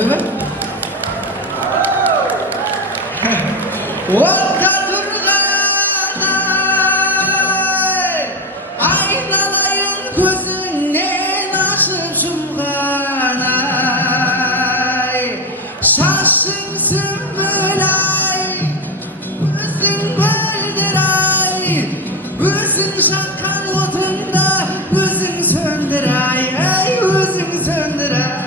ойбай. Отқа тұрғандай айналайын көзіңнен ашып жұмғандай шашың сүмбілай өзің мөлдір-ай өзің жаққан отында өзің сөндір-ай өзің сөндір-ай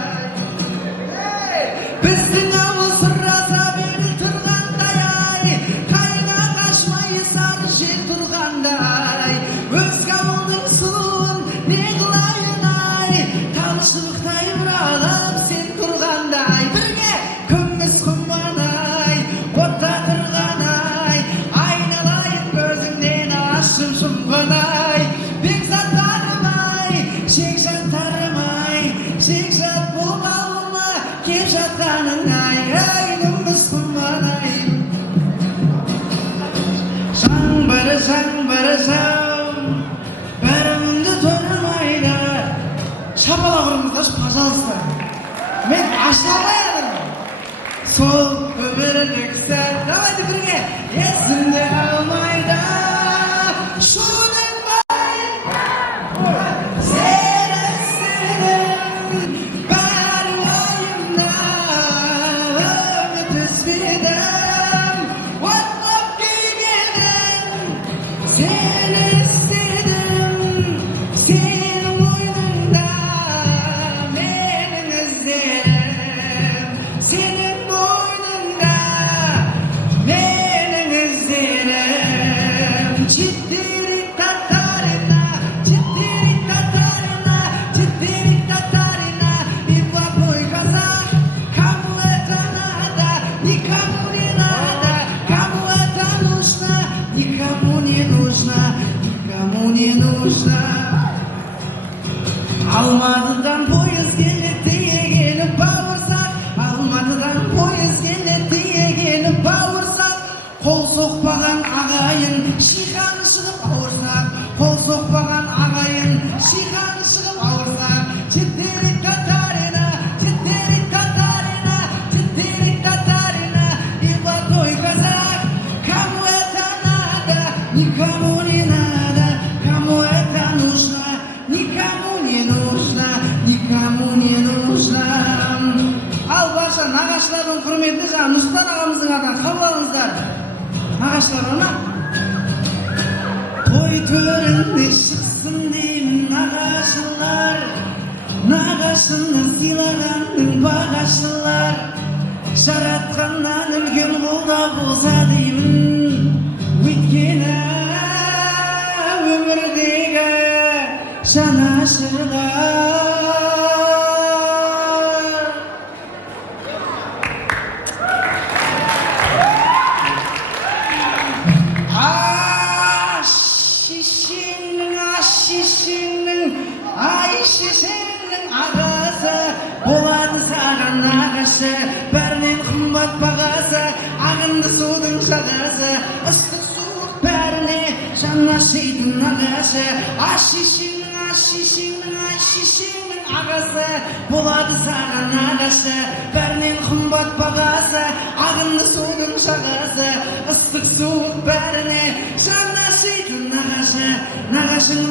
біздің ауыл сырласа бері тұрғандай қайна қашмай сар жел тұрғандай өзге ауылдың сұлуын не қылайын-ай талшыбықтай бұралып сен тұрғандай бірге күміс құман-ай отта тұрған-ай айналайын көзіңнен ашып жұмған-ай бекзаттарым-ай шекжаттарым-ай шекжат болып ауылыма кеп жатқаның-ай күміс құман-ай жаңбыр жау бәрімді тұрмайды шапалақ ұрыңыздаршы пожалуйста мен ашыламаймын сол өмірлік сәт давайте бірге есімді алмайды шуылдамай сені іздедім бар ойымда үміт үзбедім от боп күйгенім сені іздедім сенің мойныңда менің іздерім сенің мойныңда менің іздерім читтирик татарина читтирик татарина читтирик татарина и плохой казах кому это надо никому не надо кому это нужно никому не нужно никому не нужно алматыдан пойыз келеді келіп бауырсақ алматыдан пойыз келеді келіп бауырсақ қол соқпаған ағайын шиқаны шығып ауырсақ қол соқпаған ағайын шиқаны шығып ауырсақ читтирик татарина читтирик татарина читтирик татарина и плохой казах кому это надо никому не надо кому это нужно никому не нужно никому не нужно ал барша нағашылардың құрметіне жаңа нұрсұлтан ағамыздың атынан қабыл алыңыздар нағашылар ма той төрінде шықсын деймін нағашылар нағашыны сыйлағанның бағашылар жаратқаннан үлкен қолдау болса деймін өйткені өмірдегі жанашырлар ай шешеңнің ағасы болады саған нағашы бәрінен қымбат бағасы ағынды судың жағасы ыстық суық бәріне жан ашитын нағашы ай шешеңнің ағасы болады саған нағашы бәрінен қымбат бағасы ағынды судың жағасы ыстық суық бәріне жан ашитын нағашы нағашың